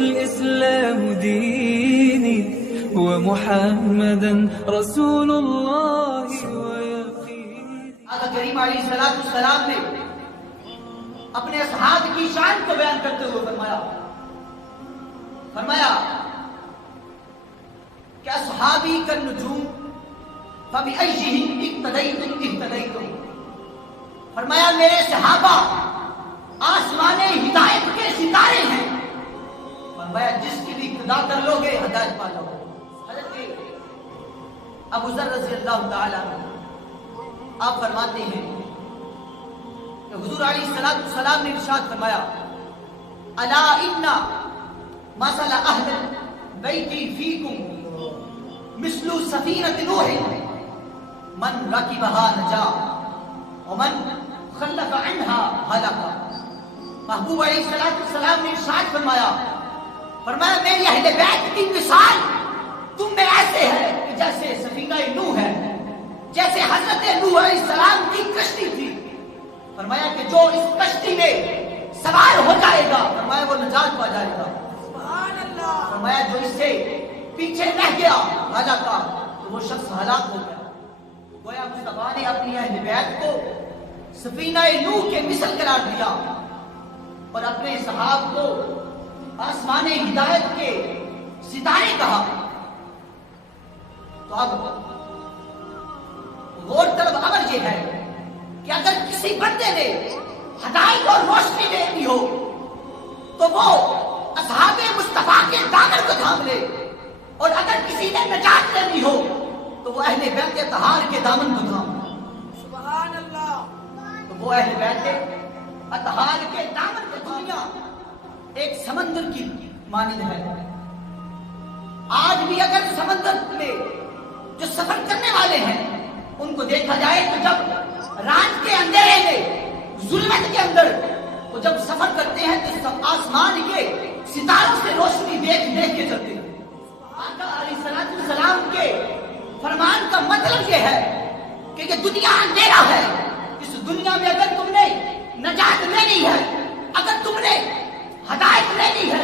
والإسلام ديني ومحمدا رسول الله ويقيني. آقا کریم علیہ السلام نے اپنے اصحاب کی شان کو بیان کرتے ہوئے فرمایا کہ اصحابی کالنجوم فبأیہم اقتدیتم اہتدیتم. فرمایا میرے صحابہ آسمان ہدایت کے ستارے ہیں. فرمایا جس کی بھی اقتدا کر لو گے ہدایت پا جاؤ. حضرت ابو ذر رضی اللہ تعالی عنہ آپ فرماتے ہیں کہ حضور علیہ السلام نے ارشاد فرمایا الا ان مثل اہل بیتی فیکم مثل سفینۃ نوح من رکبها نجا ومن خلف عنها ہلک. محبوب علیہ السلام نے ارشاد فرمایا میری اہل بیت کی مثال تم میں ایسے ہے کہ جیسے سفینہ نوح ہے، جیسے حضرت نوح علیہ السلام کی کشتی تھی. فرمایا کہ جو اس کشتی میں سوار ہو جائے گا فرمایا وہ نجات پا جائے گا. سبحان اللہ. فرمایا جو اس سے پیچھے رہ گیا ہلاک تو وہ شخص ہلاک ہو گیا. گویا مصطفیٰ نے اپنی اہل بیت کو سفینہ نوح کے مثل قرار دیا اور اپنے صحاب کو آسمان ہدایت کے ستارے کہا. تو اب غور طلب امر یہ ہے کہ اگر کسی بندے نے ہدایت اور روشنی دینی ہو تو وہ اصحاب مصطفیٰ کے دامن کو تھام لے، اور اگر کسی نے نجات لینی ہو تو وہ اہل بیت اطہار کے دامن کو تھام لے. سبحان اللہ. تو وہ اہل بیت اطہار کے دامن کو دنیا ایک سمندر کی مانند ہے. آج بھی اگر سمندر میں جو سفر کرنے والے ہیں ان کو دیکھا جائے تو جب رات کے اندھیرے میں ظلمت کے اندر وہ جب سفر کرتے ہیں تو سب آسمان کے ستاروں سے روشنی دیکھ کے چلتے ہیں. آقا علیہ السلام کے فرمان کا مطلب یہ ہے کہ یہ دنیا اندھیرا ہے. اس دنیا میں اگر تم نے نجات لینی ہے، اگر تم نے ہدایت لینی ہے